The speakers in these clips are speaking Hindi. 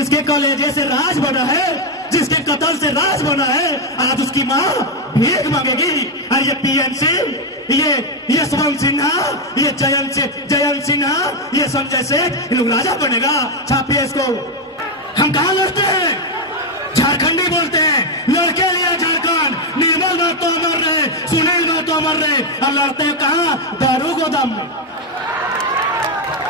जिसके कलेजे से राज बना है, जिसके कत्ल से राज बना है, आज उसकी माँ भीख मांगेगी। और ये पीएन सिंह, ये यशवंत सिन्हा, ये जयंत सिन्हा, ये संजय सेठ, इन लोग राजा बनेगा। छापिए इसको। हम कहाँ लड़ते हैं? झारखंडी बोलते हैं, लड़के लिया झारखंड, निर्मल महतो अमर रहे, सुनील महतो अमर रहे। और लड़ते हैं कहाँ? दारू गोदाम में।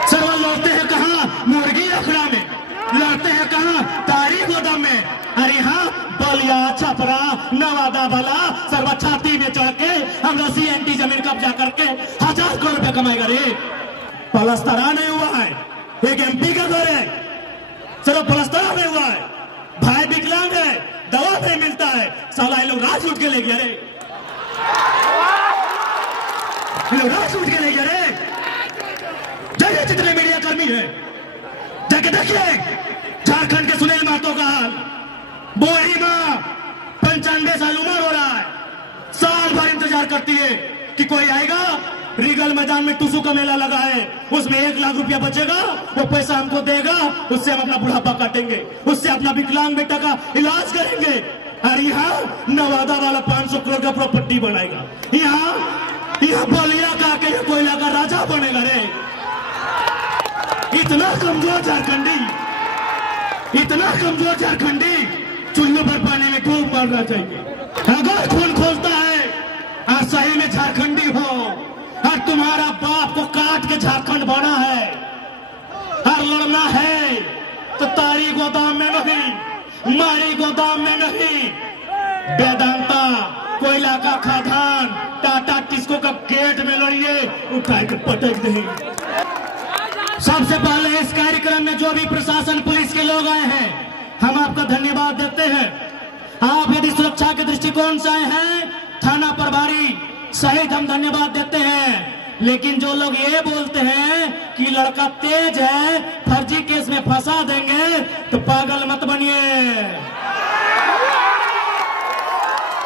सरवा लड़ते हैं कहाँ? मुर्गी अखड़ा में। लड़ते हैं कहाँ? तारी गोदाम में। अरे हाँ, बलिया, छपरा, नवादा, भला सर्वा छाती में चढ़ के हम रसी एंटी जमीन कब्जा करके 1000 करोड़ रुपया कमाएगा रे। पलस्तरा नहीं हुआ है, एक एमपी का घर है, चलो पलस्तरा नहीं हुआ है, भाई विकलांग है, दवा नहीं मिलता है, साला ये लोग राज उठ के ले गया रे, ये लोग राज उठ के ले गया रे। जैसे जितने मीडिया कर्मी है, जाके देखिए झारखंड के सुनील महतो का हाल। बोरी माँ 95 साल उम्र हो रहा है, साल भर इंतजार करती है कि कोई आएगा। रीगल मैदान में टुसू का मेला लगा है, उसमें 1 लाख रुपया बचेगा, वो पैसा हमको देगा, उससे हम अपना बुढ़ापा काटेंगे, उससे अपना विकलांग बेटा का इलाज करेंगे। और यहाँ नवादा वाला 500 करोड़ का प्रॉपर्टी बनाएगा, यहाँ बलिया का के कोयला का राजा बनेगा रे। इतना कमजोर झारखंडी, इतना कमजोर झारखंडी, चुल्लू पर पानी में डूब मरना चाहिए। अगर खून खोलता है और सही में झारखंडी हो और तुम्हारा बाप को काट के झारखंड बना है और लड़ना है तो तारी गोदाम में नहीं, मारी गोदाम में नहीं, वेदांता कोयला का खदान, टाटा टिस्को का गेट में लड़िए, उठा के पटक दे। सबसे पहले इस कार्यक्रम में जो भी प्रशासन पुलिस के लोग आए हैं, हम आपका धन्यवाद देते हैं। आप यदि सुरक्षा के दृष्टिकोण से आए हैं, थाना प्रभारी सहित हम धन्यवाद देते हैं। लेकिन जो लोग ये बोलते हैं कि लड़का तेज है, फर्जी केस में फंसा देंगे, तो पागल मत बनिए।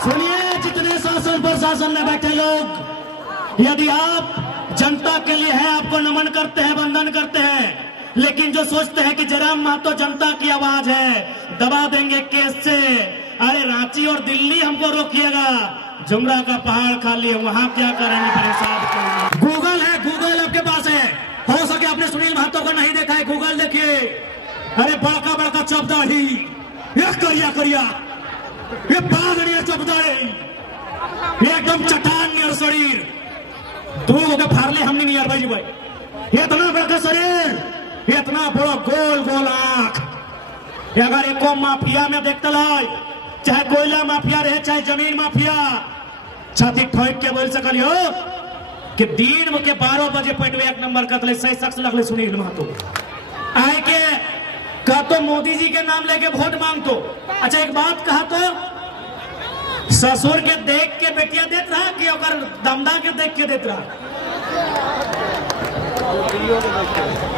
सुनिए, जितने शासन प्रशासन में बैठे लोग, यदि आप जनता के लिए है, आपको नमन करते हैं, वंदन करते हैं, लेकिन जो सोचते हैं कि जयराम महतो जनता की आवाज है, दबा देंगे केस से, अरे रांची और दिल्ली हमको रोकिएगा, जुमरा का पहाड़ खाली है, वहां क्या करेंगे फिर साहब। गूगल है, गूगल आपके पास है, हो सके आपने सुनील महतो को नहीं देखा है, गूगल देखिए। अरे बड़का बड़का चौबदाढ़ी, ये करिया करिया, ये बागड़िया चौबदाढ़ी, ये एकदम चट्टान नियर शरीर, दूर के फारले हमने नहीं यार भाई, इतना बड़का शरीर, इतना बड़ा गोल गोल आंख। अगर एक माफिया में देखते लाई, चाहे कोयला माफिया रहे, चाहे जमीन माफिया, छाती ठोक के बोल सकल हो कि दिन के 12 बजे पॉइंट में 1 नंबर कतले सही शख्स लगले सुनील महतो आए के कहा तो मोदी जी के नाम लेके वोट मांग तो। अच्छा एक बात कहा तो ससुर के देख के बेटिया देत रहा कि अगर दमदा के देख के देत रहा।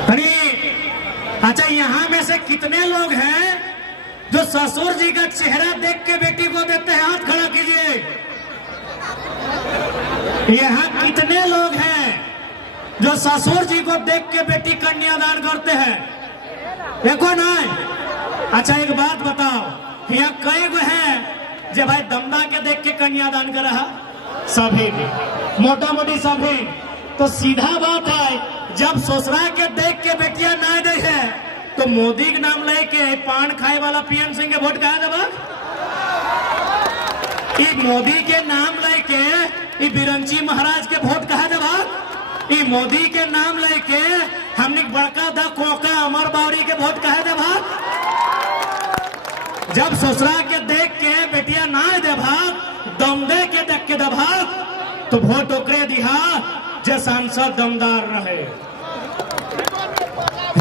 अरे अच्छा, यहाँ में से कितने लोग हैं जो ससुर जी का चेहरा देख के बेटी को देते हैं? हाथ खड़ा कीजिए। यहाँ कितने लोग हैं जो ससुर जी को देख के बेटी कन्यादान करते हैं? देखो नहीं। अच्छा एक बात बताओ, यहाँ कई गो हैं जो भाई दमदा के देख के कन्यादान कर रहा? सभी, मोटा मोटी सभी। तो सीधा बात है, जब ससुरा के देख के बेटिया ना दे है तो मोदी के नाम लेके पान खाए वाला पीएम सिंह के वोट कहा देबा? मोदी के नाम लेके बिरंची महाराज के वोट कहा देबा? मोदी के नाम लेके हमने बड़का दा कोका अमर बावरी के वोट कहा देबा? जब ससुरा के देख के बेटिया ना देबा, दमदे के देख के देबा, तो वोट ओकरे दिहा जे सांसद दमदार रहे।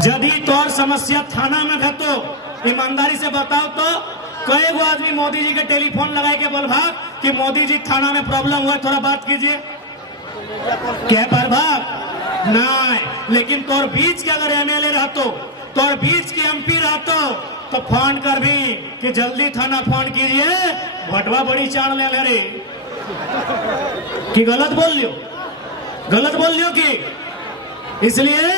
यदि तोर समस्या थाना में है तो ईमानदारी से बताओ तो कई गो आदमी मोदी जी के टेलीफोन लगाए के बोल भाग कि मोदी जी थाना में प्रॉब्लम हुआ, थोड़ा बात कीजिए। क्या प्रभाव नहीं, लेकिन तोर बीच के अगर एमएलए रहतो, तोर बीच के एमपी रहतो, तो फोन कर भी कि जल्दी थाना फोन कीजिए, भटवा बड़ी चाण ले रे। कि गलत बोल लियो, गलत बोल लियो कि? इसलिए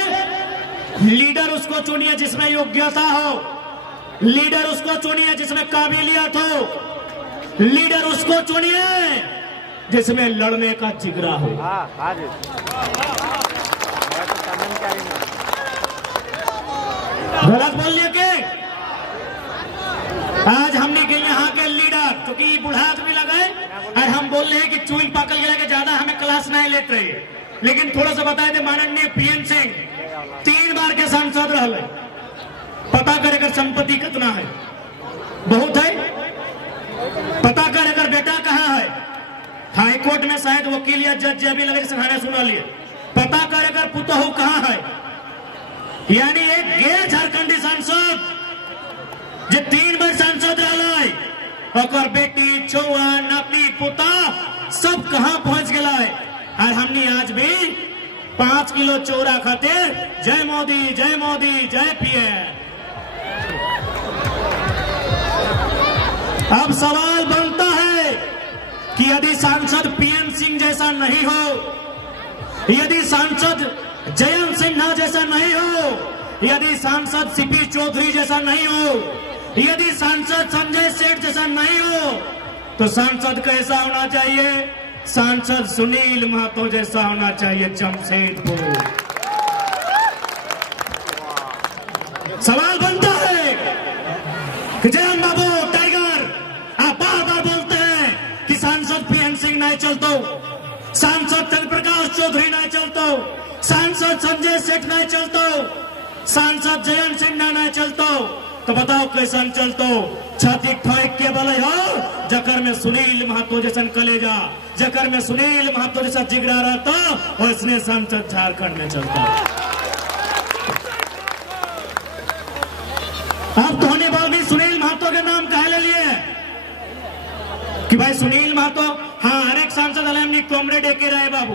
लीडर उसको चुनिए जिसमें योग्यता हो, लीडर उसको चुनिए जिसमें काबिलियत हो, लीडर उसको चुनिए जिसमें लड़ने का जिगरा हो। गलत बोल लिया के आज हमने के यहाँ के लीडर क्योंकि बूढ़ा आदमी लगे और हम बोल रहे हैं कि चूल पकड़ के ज्यादा हमें क्लास नहीं लेते रहे, लेकिन थोड़ा सा बताए थे माननीय पीएन सिंह 3 बार के सांसद रहे, पता करेगा संपत्ति कितना है, बहुत है, पता करेगा बेटा कहाँ है, हाईकोर्ट में शायद वकील या जज भी लगे सिखाने सुना लिए, पता करेगा पुतहू कहाँ है। यानी एक गैर झारखंडी सांसद जो 3 बार सांसद रहा और बेटी छुआ नाती पोता सब कहां पहुंच गया है। और हमने आज भी 5 किलो चोरा खातिर जय मोदी जय पीएम। अब सवाल बनता है कि यदि सांसद पीएन सिंह जैसा नहीं हो, यदि सांसद जयंत सिन्हा जैसा नहीं हो, यदि सांसद सीपी चौधरी जैसा नहीं हो, यदि सांसद संजय सेठ जैसा नहीं हो, तो सांसद कैसा होना चाहिए? सांसद सुनील महतो जैसा होना चाहिए जमशेदपुर। सवाल बनता है कि जयंत बाबू टाइगर आप बार बार बोलते हैं कि सांसद पीएन सिंह नहीं चलतो, सांसद चंद्र प्रकाश चौधरी नहीं चलतो, सांसद संजय सेठ नहीं चलतो, सांसद जयंत सिन्हा नहीं चलतो, तो बताओ कैसन चलतो? छाती ठोक के बोले हो जकर में सुनील महतो जैसन कलेजा, जकर में सुनील महतो जैसा जिगरा रहता और इसने सांसद झारखंड में चलता। अब धोनी बाल भी सुनील महतो के नाम कहे ले लिए कि भाई सुनील महतो, हाँ हर एक सांसद अलमनी कॉमरेड एके राय बाबू,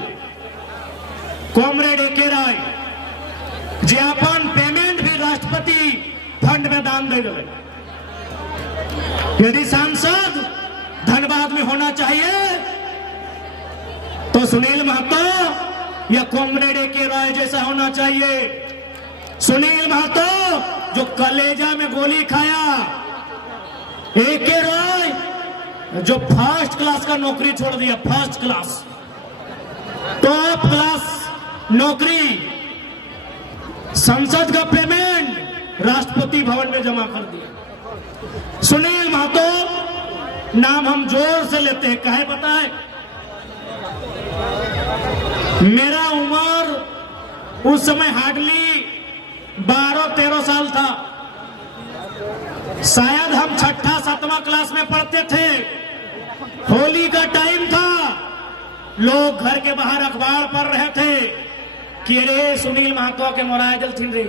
कॉमरेड एके राय जे अपन पेमेंट भी राष्ट्रपति फंड में दान दे दे। यदि सांसद धनबाद में होना चाहिए तो सुनील महतो या कॉमरेड के राय जैसा होना चाहिए। सुनील महतो जो कलेजा में गोली खाया, एक राय जो फर्स्ट क्लास का नौकरी छोड़ दिया, फर्स्ट क्लास टॉप क्लास नौकरी, संसद का पेमेंट राष्ट्रपति भवन में जमा कर दिया। सुनील महतो नाम हम जोर से लेते हैं, काहे पता है? मेरा उम्र उस समय हार्डली 12-13 साल था, शायद हम 6ठी-7वीं क्लास में पढ़ते थे। होली का टाइम था, लोग घर के बाहर अखबार पढ़ रहे थे कि अरे सुनील महतो के मोराय जल छिन रही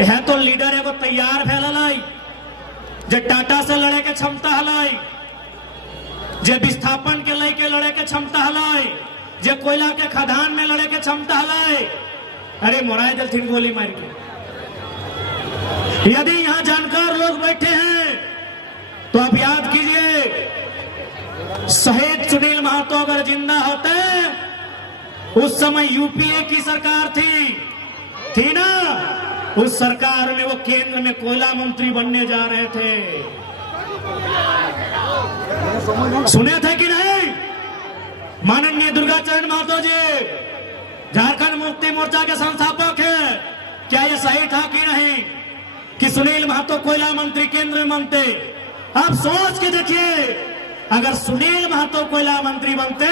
है, तो लीडर एगो तैयार फैलाई जे टाटा से लड़े के क्षमता हलाई, जे विस्थापन के लेके लड़े के क्षमता हलाई, जे कोयला के खदान में लड़े के क्षमता हलाई। अरे मोराय जल छिन गोली मार के। यदि यहां जानकार लोग बैठे हैं तो आप याद कीजिए, शहीद सुनील महतो अगर जिंदा होते, उस समय यूपीए की सरकार थी ना, उस सरकार में वो केंद्र में कोयला मंत्री बनने जा रहे थे। सुने थे कि नहीं? माननीय दुर्गाचरण महतो जी झारखंड मुक्ति मोर्चा के संस्थापक है, क्या ये सही था कि नहीं कि सुनील महतो कोयला मंत्री केंद्र में बनते? आप सोच के देखिए, अगर सुनील महतो कोयला मंत्री बनते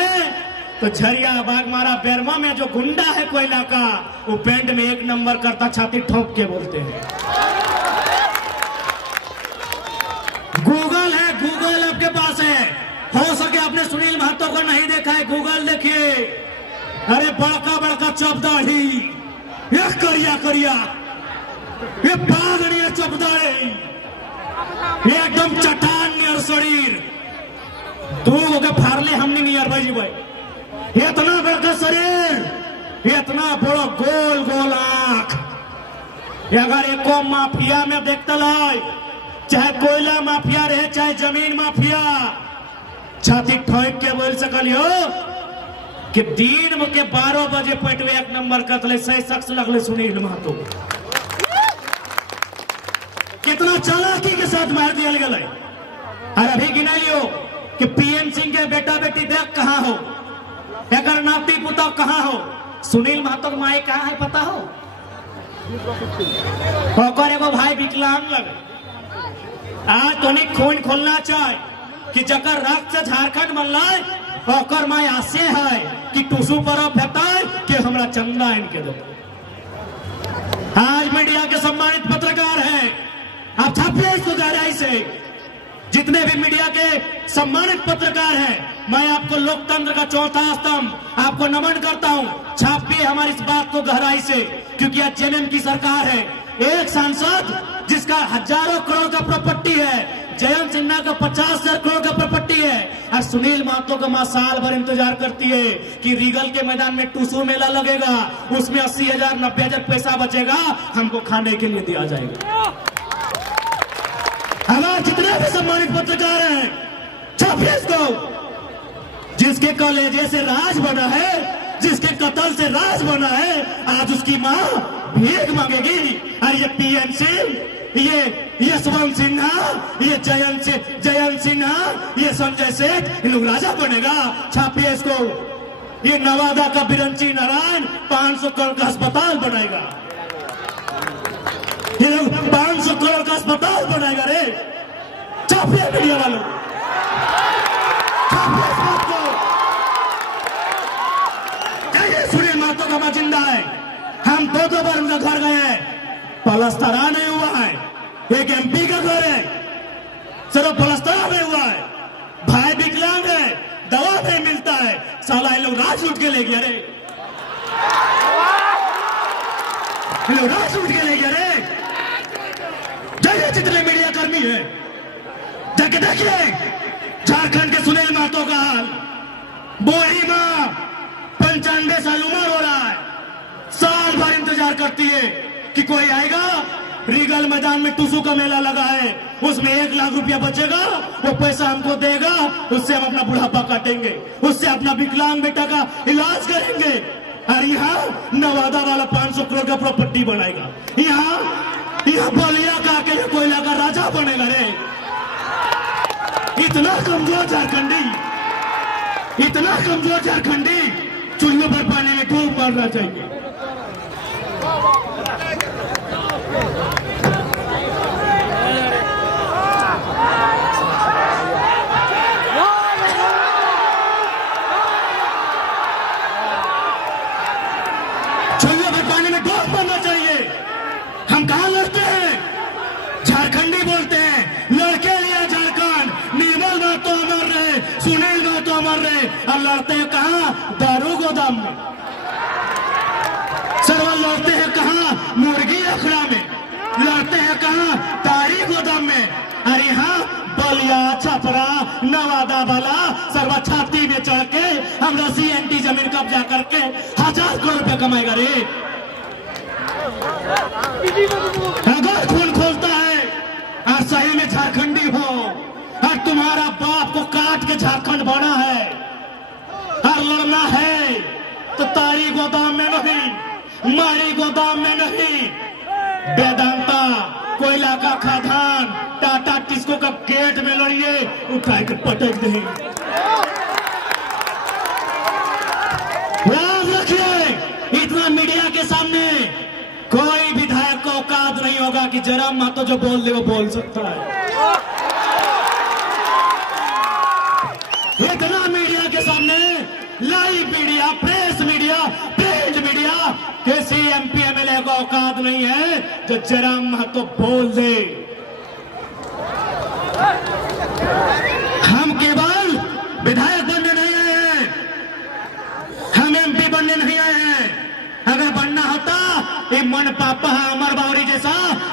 तो झरिया बागमारा बेरमा में जो गुंडा है कोयला का, वो पेंट में 1 नंबर करता, छाती ठोक के बोलते हैं। गूगल है, गूगल आपके पास है, हो सके आपने सुनील महतो को नहीं देखा है, गूगल देखिए। अरे बड़का बड़का चौपदाढ़ी, ये करिया ये बागड़िया चौपदाढ़ी, ये एकदम चट्टान नियर शरीर, तू होके फारले हमने नियर भाई जी भाई, इतना बड़का शरीर, इतना बड़ा गोल गोल आंख। अगर एको माफिया में देखते लाई, चाहे कोयला माफिया रहे चाहे जमीन माफिया, छाती ठोक के बोल सकलियो कि दिन के 12 बजे पेटवे 1 नंबर कतले, सही शख्स लगले सुनील महतो। कितना चालाकी के साथ मार दिया गया। और अभी गिना लियो कि पीएन सिंह के बेटा बेटी देख कहां हो, अगर नाती पुता कहां हो, सुनील महतो की माई कहां है पता हो? और एगो भाई विकलांग लगे। आज तो नहीं खून खोलना चाहे कि जकर रक्त से झारखंड बनल और माई आशे है कि टूसू पर भेटाए कि हमरा चंदा इनके दो। आज मीडिया के सम्मानित पत्रकार हैं, आप छापिए इसको गहराई से। जितने भी मीडिया के सम्मानित पत्रकार हैं, मैं आपको लोकतंत्र का चौथा स्तंभ आपको नमन करता हूं। छापिए हमारी इस बात को गहराई से, क्योंकि आज जेएमएम की सरकार है। एक सांसद जिसका हजारों करोड़ का प्रॉपर्टी है, जयंत सिन्हा का 50,000 करोड़ का प्रॉपर्टी है, और सुनील महतो का मां साल भर इंतजार करती है कि रीगल के मैदान में टूसू मेला लगेगा, उसमें 80,000 90,000 पैसा बचेगा, हमको खाने के लिए दिया जाएगा। हमारे जितने भी सम्मानित पत्रकार हैं, छापिए इसको। जिसके कलेजे से राज बना है, जिसके कत्ल से राज बना है, आज उसकी मां भीख मांगेगी। और ये पीएन सिंह, ये यशवंत सिन्हा, ये जयंत सिन्हा, ये संजय सेठ, इन लोग राजा बनेगा। छापिए इसको। ये नवादा का बिरंची नारायण 500 करोड़ का अस्पताल बनाएगा। ये लोग 500 करोड़ का अस्पताल बनाएगा रे। छापिए मीडिया वालों, छापिए इस बात को। सुनील महतो का मां जिंदा है। हम दो बार उनका घर गए हैं, पलस्तरा नहीं हुआ है। एक एमपी का घर है, सिर्फ पलस्तरा नहीं हुआ है। भाई विकलांग है, दवा नहीं मिलता है, साला ये लोग राज लूट के ले गया रे। ये लोग राज लूट के ले गया रे। जाइए जितने मीडिया कर्मी है, जाके देखिए झारखंड के सुनील महतो का हाल। बोरी मां 95 साल उम्र हो रहा है, साल भर इंतजार करती है कि कोई आएगा। रीगल मैदान में टूसू का मेला लगा है, उसमें 1 लाख रुपया बचेगा, वो पैसा हमको देगा, उससे हम अपना बुढ़ापा काटेंगे, उससे अपना विकलांग बेटा का इलाज करेंगे। और यहाँ नवादा वाला 500 करोड़ का प्रॉपर्टी बनाएगा। यहाँ बलिया का के कोयला का राजा बनेगा रे। इतना कमजोर झारखंडी, इतना कमजोर झारखंडी, चूल्हों पर पानी में डूब मरना चाहिए। चूल्हों पर पानी में डूब मरना चाहिए। हम कहां लड़ते हैं? झारखंडी बोलते हैं, लड़के लिया झारखंड। निर्मल महतो अमर रहे, सुनील महतो अमर रहे। और लड़ते हैं कहां? दारू गोदाम में। सरवा लड़ते हैं कहां? मुर्गी अखड़ा में। लड़ते हैं कहां? तारी गोदाम में। और यहाँ बलिया, छपरा, नवादा वाला सरवा छाती में चढ़ के हमरा सीएनटी जमीन कब्जा करके 1000 करोड़ रुपया कमाएगा रे। अगर खून खोलता है और सही में झारखंडी हो, और तुम्हारा बाप को काट के झारखंड बना है और लड़ना है, तो तारी गोदाम में नहीं, मारी गोदाम में नहीं, वेदांता कोयला का खदान, टाटा टिस्को का गेट में लड़िए, उठा के पटक नहीं। याद रखिए, इतना मीडिया के सामने कोई विधायक को औकात नहीं होगा कि जयराम महतो जो बोल दे वो बोल सकता है। इतना मीडिया के सामने, live media, press media, print media, किसी एमपी एमएलए को औकात नहीं है जो जयराम महतो बोल दे। हम केवल विधायक बनने नहीं आए हैं, हम एमपी बनने नहीं आए हैं। अगर बनना होता, ये मन पापा अमर बावरी जैसा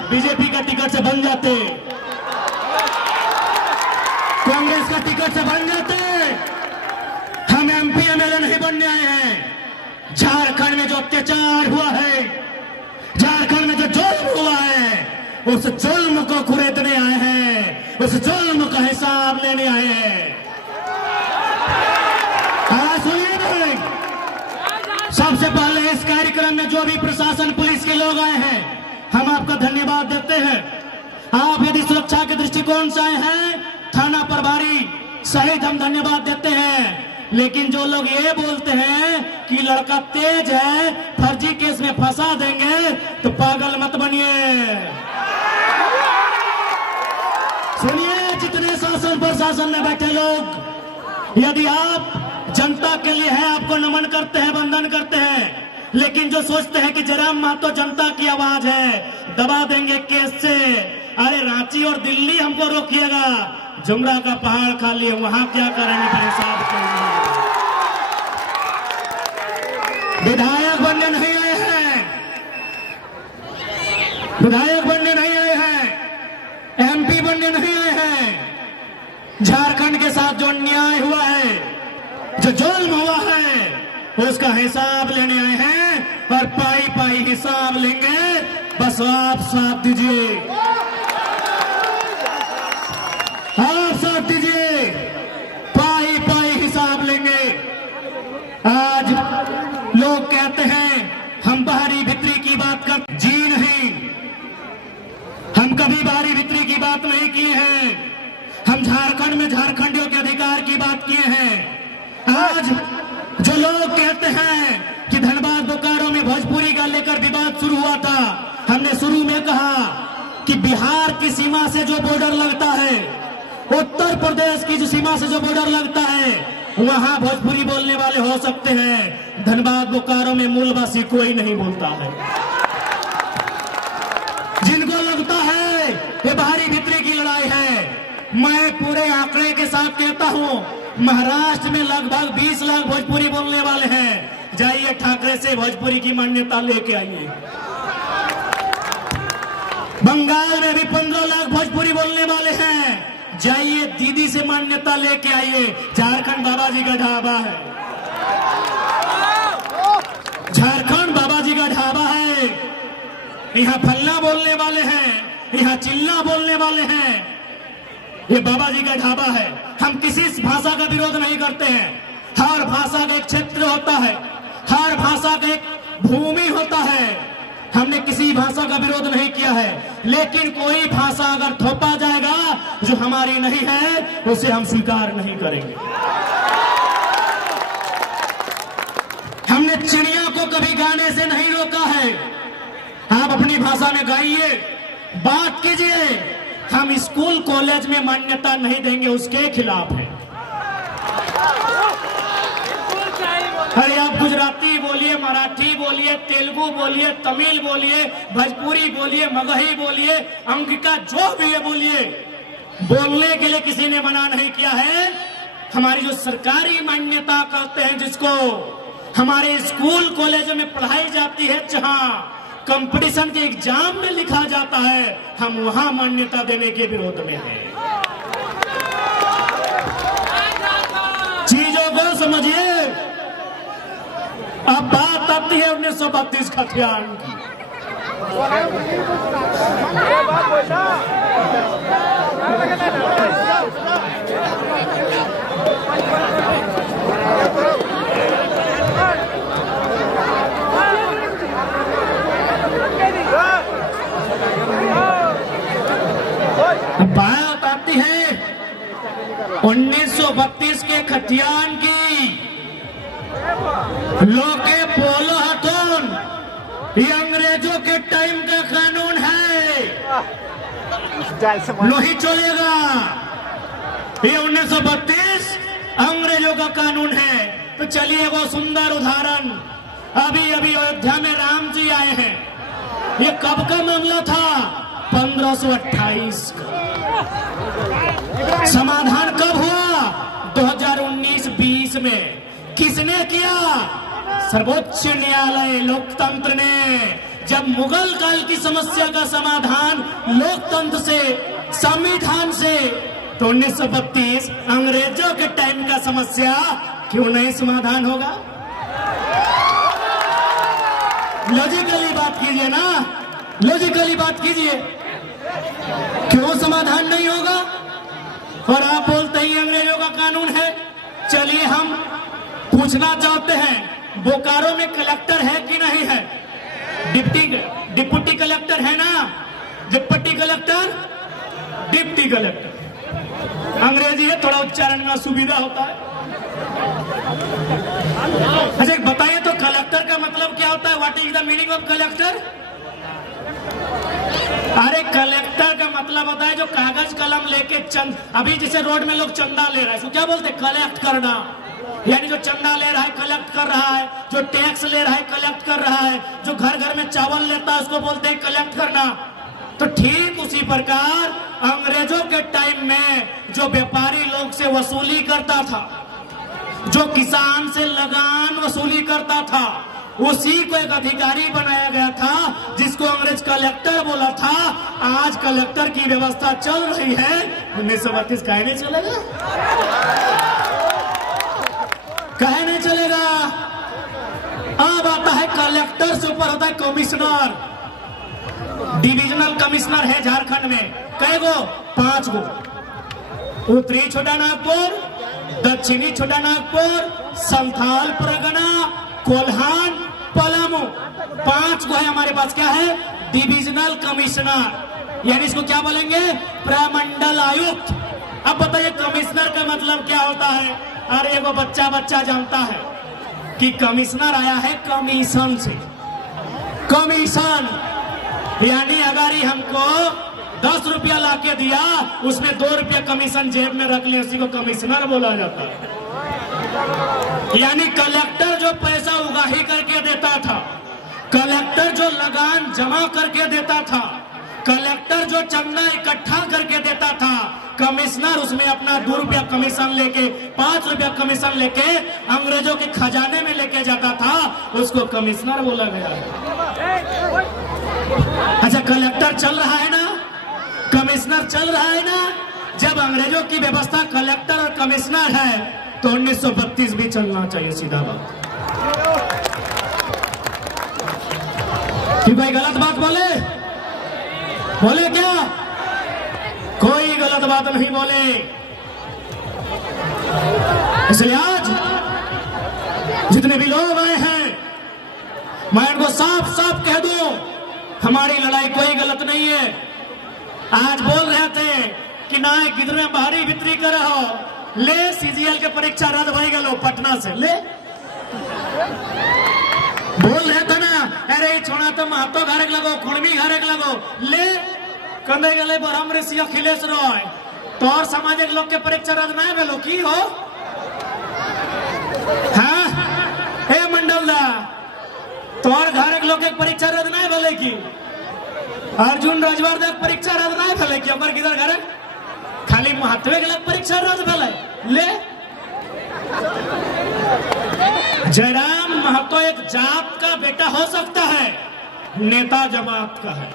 बीजेपी का टिकट से बन जाते, कांग्रेस का टिकट से बन जाते। हम एमपी एमएलए नहीं बनने आए हैं। झारखंड में जो अत्याचार हुआ है, झारखंड में जो जुल्म हुआ है, उस जुल्म को कुरेदने आए हैं, उस जुल्म का हिसाब लेने आए हैं। सुनिए नहीं, सबसे पहले इस कार्यक्रम में जो भी प्रशासन पुलिस के लोग आए हैं, हम आपका धन्यवाद देते हैं। दृष्टिकोण से आए हैं थाना प्रभारी सहित हम धन्यवाद देते हैं। लेकिन जो लोग ये बोलते हैं कि लड़का तेज है, फर्जी केस में फंसा देंगे, तो पागल मत बनिए। सुनिए, जितने शासन प्रशासन में बैठे लोग, यदि आप जनता के लिए है, आपको नमन करते हैं, वंदन करते हैं, लेकिन जो सोचते हैं कि जयराम महतो जनता की आवाज है, दबा देंगे केस से, अरे रांची और दिल्ली हमको रोकिएगा, जुमरा का पहाड़ खाली है, वहां क्या करेंगे फिर हिसाब करेंगे। विधायक बनने नहीं आए हैं, विधायक बनने नहीं आए हैं, एमपी बनने नहीं आए हैं। झारखंड के साथ जो अन्याय हुआ है, जो जुल्म हुआ है, उसका हिसाब लेने आए हैं और पाई पाई हिसाब लेंगे। बस आप साथ दीजिए, आप साथ दीजिए, पाई पाई हिसाब लेंगे। आज लोग कहते हैं हम बाहरी भीतरी की बात कर, जी नहीं, हम कभी बाहरी भीतरी की बात नहीं किए हैं। हम झारखंड में झारखंडियों के अधिकार की बात किए हैं। आज जो लोग कहते हैं कि धनबाद बोकारो में भोजपुरी का लेकर विवाद शुरू हुआ था, हमने शुरू में कहा कि बिहार की सीमा से जो बॉर्डर लगता है, उत्तर प्रदेश की जो सीमा से जो बॉर्डर लगता है, वहां भोजपुरी बोलने वाले हो सकते हैं, धनबाद बोकारो में मूलवासी कोई नहीं बोलता है। जिनको लगता है ये बाहरी भीतरी की लड़ाई है, मैं पूरे आंकड़े के साथ कहता हूं, महाराष्ट्र में लगभग 20 लाख भोजपुरी बोलने वाले हैं। जाइए ठाकरे से भोजपुरी की मान्यता लेके आइए। बंगाल में भी 15 लाख भोजपुरी बोलने वाले हैं, जाइए दीदी से मान्यता लेके आइए। झारखंड बाबा जी का ढाबा है, झारखंड बाबा जी का ढाबा है। यहाँ फल्ला बोलने वाले हैं, यहाँ चिल्ला बोलने वाले हैं, ये बाबा जी का ढाबा है। हम किसी भाषा का विरोध नहीं करते हैं। हर भाषा का एक क्षेत्र होता है, हर भाषा का एक भूमि होता है। हमने किसी भाषा का विरोध नहीं किया है, लेकिन कोई भाषा अगर थोपा जाएगा जो हमारी नहीं है, उसे हम स्वीकार नहीं करेंगे। हमने चिड़िया को कभी गाने से नहीं रोका है। आप अपनी भाषा में गाइए, बात कीजिए। हम स्कूल कॉलेज में मान्यता नहीं देंगे, उसके खिलाफ है। अरे आप गुजराती बोलिए, मराठी बोलिए, तेलुगु बोलिए, तमिल बोलिए, भोजपुरी बोलिए, मगही बोलिए, अंगिका जो भी है बोलिए, बोलने के लिए किसी ने मना नहीं किया है। हमारी जो सरकारी मान्यता कहते हैं, जिसको हमारे स्कूल कॉलेजों में पढ़ाई जाती है, जहां कंपटीशन के एग्जाम में लिखा जाता है, हम वहां मान्यता देने के विरोध में हैं। चीजों को समझिए। अब बात आती है 1932 खतियान की। बात आती है 1932 के खतियान की। लोके पोलो हथोन, ये अंग्रेजों के टाइम का कानून है, नहीं चलेगा। ये 1932 अंग्रेजों का कानून है। तो चलिए वो सुंदर उदाहरण, अभी अभी अयोध्या में राम जी आए हैं। ये कब का मामला था? 1528 का। समाधान कब हुआ? 2019-20 में। किसने किया? सर्वोच्च न्यायालय, लोकतंत्र ने। जब मुगल काल की समस्या का समाधान लोकतंत्र से, संविधान से, तो 1932 अंग्रेजों के टाइम का समस्या क्यों नहीं समाधान होगा? लॉजिकली बात कीजिए ना, लॉजिकली बात कीजिए, क्यों समाधान नहीं होगा? और आप बोलते ही अंग्रेजों का कानून है। चलिए हम पूछना चाहते हैं, बोकारो में कलेक्टर है कि नहीं है? डिप्टी कलेक्टर है ना? Deputy collector, deputy deputy collector. अंग्रेजी है, थोड़ा उच्चारण में सुविधा होता है। अच्छा बताइए तो कलेक्टर का मतलब क्या होता है? What is the meaning of collector? अरे कलेक्टर का मतलब होता है जो कागज कलम लेके अभी जैसे रोड में लोग चंदा ले रहा है, क्या बोलते हैं? कलेक्ट करना। यानी जो चंदा ले रहा है कलेक्ट कर रहा है, जो टैक्स ले रहा है कलेक्ट कर रहा है, जो घर घर में चावल लेता है उसको बोलते हैं कलेक्ट करना। तो ठीक उसी प्रकार अंग्रेजों के टाइम में जो व्यापारी लोग से वसूली करता था, जो किसान से लगान वसूली करता था, उसी को एक अधिकारी बनाया गया था जिसको अंग्रेज कलेक्टर बोला था। आज कलेक्टर की व्यवस्था चल रही है, 1932 काहे नहीं चलेगा? काहे नहीं चलेगा? अब आता है कलेक्टर से ऊपर होता है कमिश्नर। डिविजनल कमिश्नर है झारखंड में कई गो? 5 गो। उत्तरी छोटा नागपुर, दक्षिणी छोटा नागपुर, संथाल परगना, कोल्हान, पलामू, 5 गो है हमारे पास। क्या है? डिविजनल कमिश्नर, यानी इसको क्या बोलेंगे? प्रमंडल आयुक्त। अब बताइए कमिश्नर का मतलब क्या होता है? अरे वो बच्चा जानता है कि कमिश्नर आया है कमीशन से। कमीशन यानी अगर ही हमको 10 रुपया लाके दिया, उसमें 2 रुपया कमीशन जेब में रख लिया, उसी को कमिश्नर बोला जाता है। यानी कलेक्टर जो पैसा उगाही करके देता था, कलेक्टर जो लगान जमा करके देता था, कलेक्टर जो चंदा इकट्ठा करके देता था, कमिश्नर उसमें अपना 2 रुपया कमीशन लेके, 5 रुपया कमीशन लेके अंग्रेजों के खजाने में लेके जाता था, उसको कमिश्नर बोला गया। अच्छा कलेक्टर चल रहा है ना, कमिश्नर चल रहा है ना। जब अंग्रेजों की व्यवस्था कलेक्टर और कमिश्नर है तो 1932 भी चलना चाहिए, सीधा बात। कि कोई गलत बात बोले क्या? कोई गलत बात नहीं बोले। इसलिए आज जितने भी लोग आए हैं, मैं इनको साफ साफ कह दूं, हमारी लड़ाई कोई गलत नहीं है। आज बोल रहे थे कि ना किधर में बाहरी बिक्री कर रहा हो, ले सीजीएल के परीक्षा रद्द भाई गलो पटना से ले। बोल रहे थे ना, अरे छोड़ा तो महतो घरे लगो, खुड़मी घरे लगो, ले कंधे गले ब्रह्म ऋषि अखिलेश रॉय, तो और सामाजिक लोग के परीक्षा रद्द ना भेलो की हो? हाँ हे मंडल दा, तो और घर के लोग के परीक्षा रद्द ना भेले की? अर्जुन राजवार परीक्षा रद्द ना भेले की? ओकर किधर घर खाली महत्वे के लग परीक्षा रद्द भेले ले। जयराम महतो एक जात का बेटा हो सकता है, नेता जमात का है।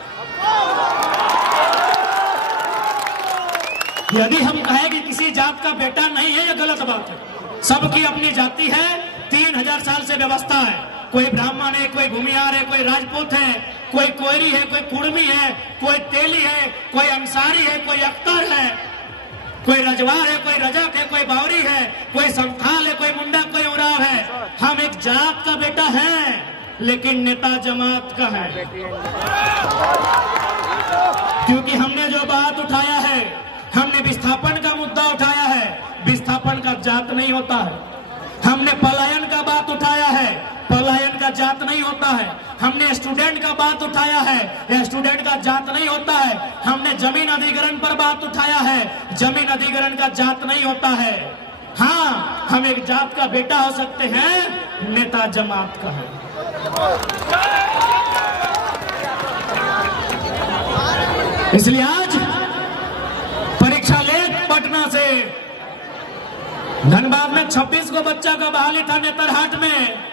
यदि हम कहें कि किसी जात का बेटा नहीं है, यह गलत बात है। सबकी अपनी जाति है, 3000 साल से व्यवस्था है। कोई ब्राह्मण है, कोई भूमिहार है, कोई राजपूत है, कोई कोयरी है, कोई कुर्मी है, कोई तेली है, कोई अंसारी है, कोई अख्तर है, कोई रजवार है, कोई रजक है, कोई बावरी है, कोई संथाल है, कोई मुंडा, कोई उराव है। हम एक जात का बेटा है, लेकिन नेता जमात का है। क्योंकि हमने जो बात उठाया है, हमने विस्थापन का मुद्दा उठाया है, विस्थापन का जात नहीं होता है। हमने पलायन का बात उठाया है, पलायन का जात नहीं होता है। हमने स्टूडेंट का बात उठाया है, स्टूडेंट का जात नहीं होता है। हमने जमीन अधिग्रहण पर बात उठाया है, जमीन अधिग्रहण का जात नहीं होता है। हाँ, हम एक जात का बेटा हो सकते हैं, नेता जमात का है। इसलिए आज परीक्षा ले पटना से, धनबाद में 26 को बच्चा का बहाली था, नेतरहाट में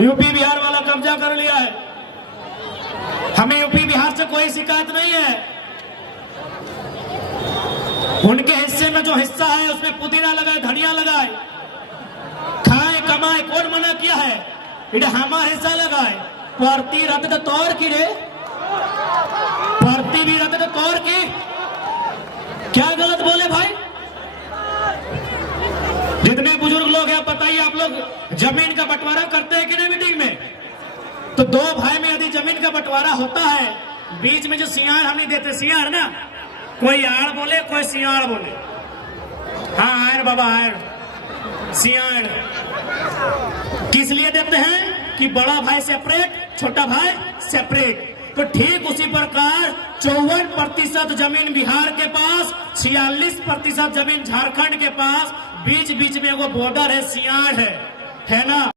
यूपी बिहार वाला कब्जा कर लिया है। हमें यूपी बिहार से कोई शिकायत नहीं है। उनके हिस्से में जो हिस्सा है उसमें पुदीना लगाए, धनिया लगाए, खाए कमाए, कौन मना किया है? इधर हमारा हिस्सा लगाए। परती रत तो तौर की रे, परती भी रत तो तौर की, क्या गलत बोले भाई? जितने बुजुर्ग लोग हैं बताइए, आप लोग जमीन का बंटवारा करते हैं कि नहीं मीटिंग में? तो 2 भाई में यदि जमीन का बंटवारा होता है, बीच में जो सियार हम नहीं देते, सियार ना, कोई आड़ बोले, कोई सियाड़ बोले। हाँ आड़ बाबा, आड़ सियाड़ किस लिए देते हैं कि बड़ा भाई सेपरेट, छोटा भाई सेपरेट। तो ठीक उसी प्रकार 54% जमीन बिहार के पास, 46% जमीन झारखंड के पास, बीच बीच में वो बॉर्डर है, सियाड़ है ना।